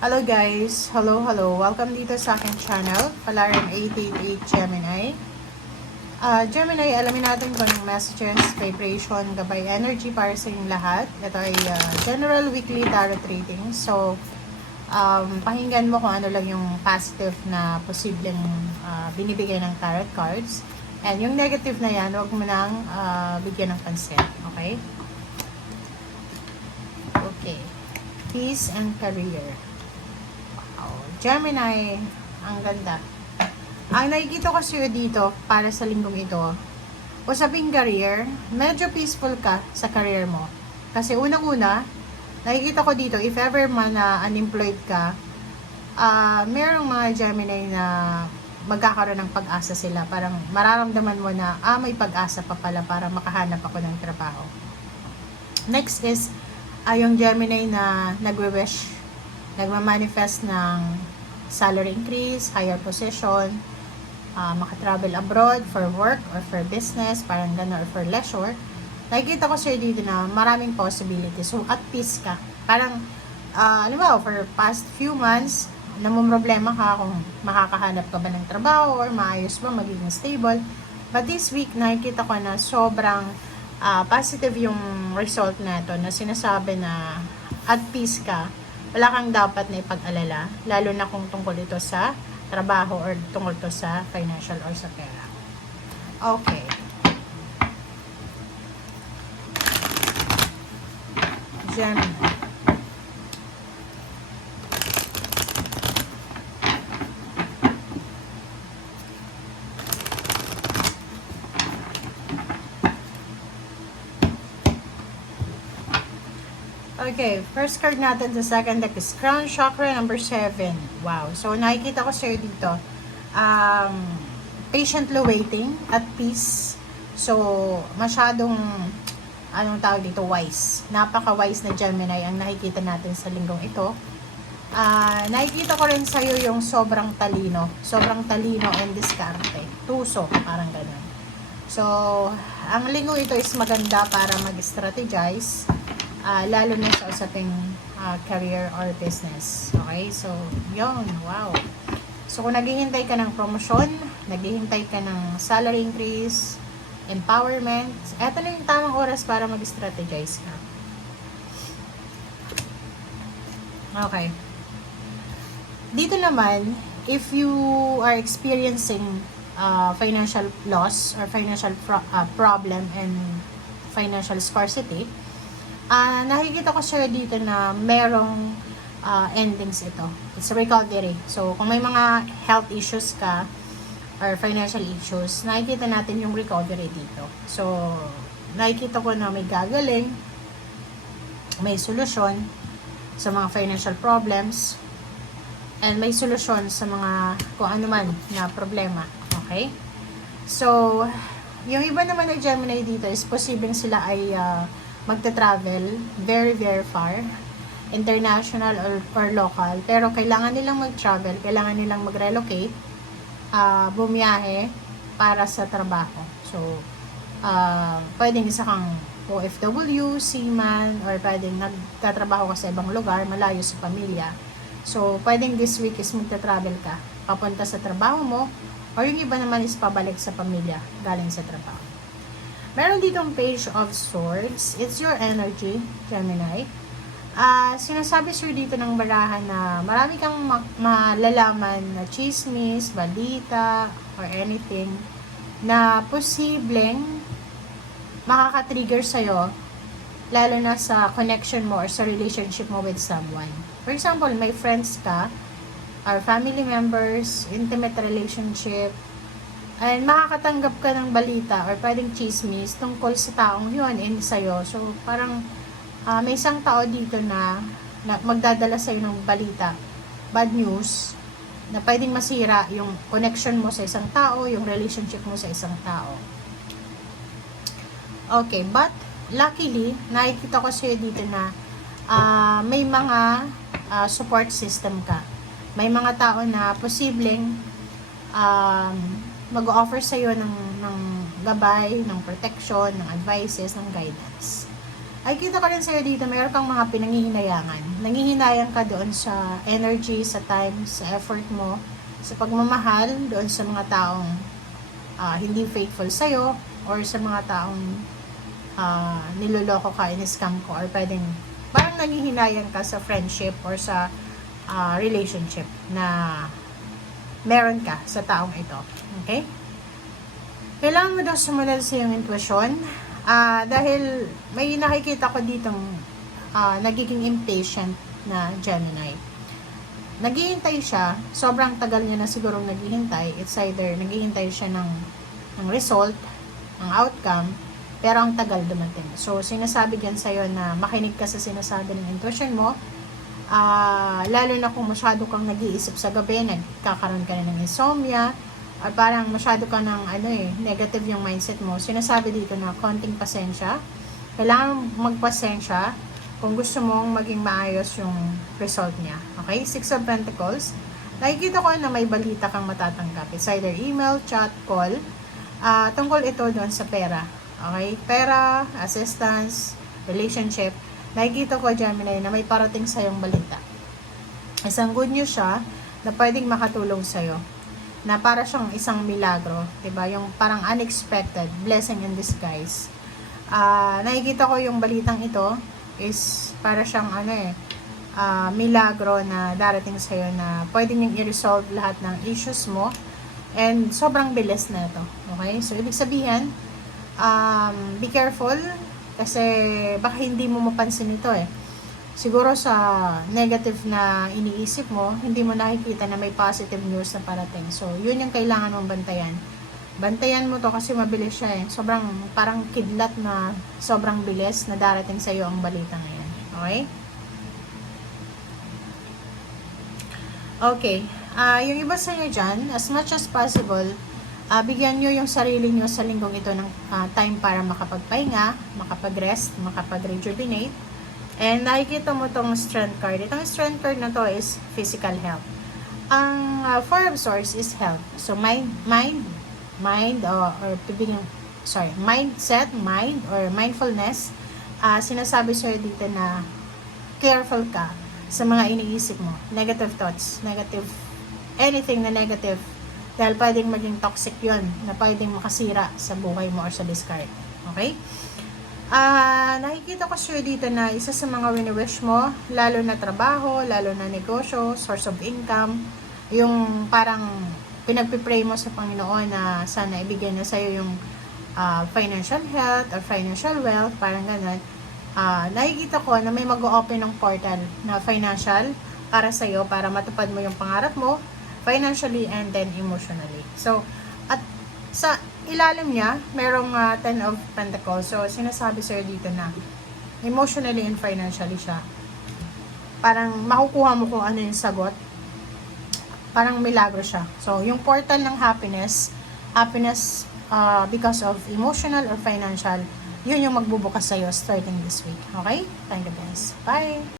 Hello guys! Hello! Welcome dito sa aking channel, Palaran 888 Gemini. Gemini, alamin natin kung anong messages, vibration, gabay, energy para sa inyong lahat. Ito ay general weekly tarot reading. So, pakinggan mo kung ano lang yung positive na posibleng binibigay ng tarot cards. And yung negative na yan, huwag mo nang bigyan ng pansin. Okay? Okay. Peace and career. Gemini, ang ganda. Ang nakikita ko sa'yo dito para sa linggong ito, usaping career, medyo peaceful ka sa career mo. Kasi unang-una, nakikita ko dito, if ever man na unemployed ka, merong mga Gemini na magkakaroon ng pag-asa sila. Parang mararamdaman mo na, may pag-asa pa pala para makahanap ako ng trabaho. Next is, yung Gemini na nagwe-wish, nagmamanifest ng salary increase, higher position, makatravel abroad for work or for business, parang gano'n, or for leisure. Nakikita ko sa'yo dito na maraming possibilities. So, at peace ka. Parang, for past few months, namumroblema ka kung makakahanap ka ba ng trabaho or maayos ba, magiging stable. But this week, nakikita ko na sobrang positive yung result na ito, na sinasabi na at peace ka. Wala kang dapat na ipag-alala, lalo na kung tungkol ito sa trabaho or tungkol ito sa financial or sa pera. Okay. Gemini. Okay, first card natin sa second deck is Crown Chakra number 7. Wow. So, nakikita ko sa'yo dito, patiently waiting, at peace. So, masyadong, tawag dito, wise. Napaka-wise na Gemini ang nakikita natin sa linggong ito. Nakikita ko rin sa'yo yung sobrang talino. Sobrang talino and diskarte. Tuso, parang ganun. So, ang linggong ito is maganda para mag-strategize. Lalo na sa usaping career or business. Okay? So, yun. Wow. So, kung naghihintay ka ng promotion, naghihintay ka ng salary increase, empowerment, eto na yung tamang oras para mag-strategize ka. Okay. Dito naman, if you are experiencing financial loss or financial problem and financial scarcity, nakikita ko siya dito na merong endings ito. It's recovery. So, kung may mga health issues ka or financial issues, nakikita natin yung recovery dito. So, nakikita ko na may gagaling, may solusyon sa mga financial problems, and may solusyon sa mga kung ano man na problema. Okay? So, yung iba naman na Gemini dito is posibleng sila ay magta-travel very far, international or local, pero kailangan nilang mag-travel, kailangan nilang mag-relocate, bumiyahe para sa trabaho. So, pwedeng isa kang OFW, seaman, or pwedeng nagtatrabaho ka sa ibang lugar, malayo sa pamilya. So, pwedeng this week is magta-travel ka, papunta sa trabaho mo, or yung iba naman is pabalik sa pamilya, galing sa trabaho. Meron ditong Page of Swords. It's your energy, Gemini. Sinasabi sir dito ng barahan na marami kang malalaman na chismis, balita, or anything na posibleng makaka-trigger sa'yo, lalo na sa connection mo or sa relationship mo with someone. For example, may friends ka, or family members, intimate relationship, and makakatanggap ka ng balita or pwedeng chismis tungkol sa taong yun and sa'yo. So, parang may isang tao dito na magdadala sa'yo ng balita, bad news, na pwedeng masira yung connection mo sa isang tao, yung relationship mo sa isang tao. Okay, but luckily, nakikita ko sa'yo dito na may mga support system ka. May mga tao na posibleng mag-offer sa'yo ng gabay, ng protection, ng advices, ng guidance. Ay kita ko rin sa'yo dito, mayroon kang mga pinangihinayangan. Nangihinayang ka doon sa energy, sa time, sa effort mo, sa pagmamahal, doon sa mga taong hindi faithful sa'yo, or sa mga taong niloloko ka, in-scam ko, or pwedeng parang nangihinayang ka sa friendship or sa relationship na meron ka sa taong ito. Okay? Kailangan mo daw sumunod sa iyong intuition. Dahil may nakikita ko ditong nagiging impatient na Gemini. Naghihintay siya, sobrang tagal niya na sigurong naghihintay. It's either naghihintay siya ng result, ng outcome, pero ang tagal dumating. So, sinasabi diyan sa'yo na makinig ka sa sinasabi ng intuition mo, lalo na kung masyado kang nag-iisip sa gabi, nagkakaroon ka na ng insomnia, or parang masyado ka ng negative yung mindset mo. Sinasabi dito na konting pasensya. Kailangan magpasensya kung gusto mong maging maayos yung result niya. Okay? 6 of Pentacles. Nakikita ko na may balita kang matatanggap. It's either email, chat, call. Tungkol ito doon sa pera. Okay? Pera, assistance, relationship. Nakikita ko, Gemini, na may parating sa'yong balita. Isang good news siya na pwedeng makatulong sa'yo. Na para siyang isang milagro, 'di ba? Yung parang unexpected blessing in disguise. Nakikita ko yung balitang ito is para siyang milagro na darating sa iyo na pwede niyang i-resolve lahat ng issues mo, and sobrang bilis na ito. Okay? So ibig sabihin, be careful kasi baka hindi mo mapansin ito siguro sa negative na iniisip mo, hindi mo nakikita na may positive news na parating. So, yun yung kailangan mong bantayan. Bantayan mo to kasi mabilis siya Sobrang parang kidlat na sobrang bilis na darating sa iyo ang balita ngayon. Okay? Okay. Yung iba sa inyo dyan, as much as possible, bigyan nyo yung sarili nyo sa linggong ito ng time para makapagpahinga, makapag-rest, makapag-rejuvenate. And nakikita mo tong strength card. Itong strength card na to is physical health. Ang Four of Swords is health. So mindset, mind or mindfulness. Sinasabi sa'yo dito na careful ka sa mga iniisip mo. Negative thoughts, anything na negative. Dahil pwedeng maging toxic yun na pwedeng makasira sa buhay mo or sa discard. Okay? Nakikita ko siya dito na isa sa mga wini-wish mo, lalo na trabaho, lalo na negosyo, source of income, yung parang pinagpipray mo sa Panginoon na sana ibigay na sa'yo yung financial health or financial wealth, parang ganun. Nakikita ko na may mag-o-open ng portal na financial para sa'yo, para matupad mo yung pangarap mo, financially and then emotionally. So, at sa ilalim niya, merong 10 of Pentacles. So, sinasabi sa'yo dito na emotionally and financially siya. Parang makukuha mo kung ano yung sagot. Parang milagro siya. So, yung portal ng happiness because of emotional or financial, yun yung magbubukas sa'yo starting this week. Okay? Thank you guys. Bye!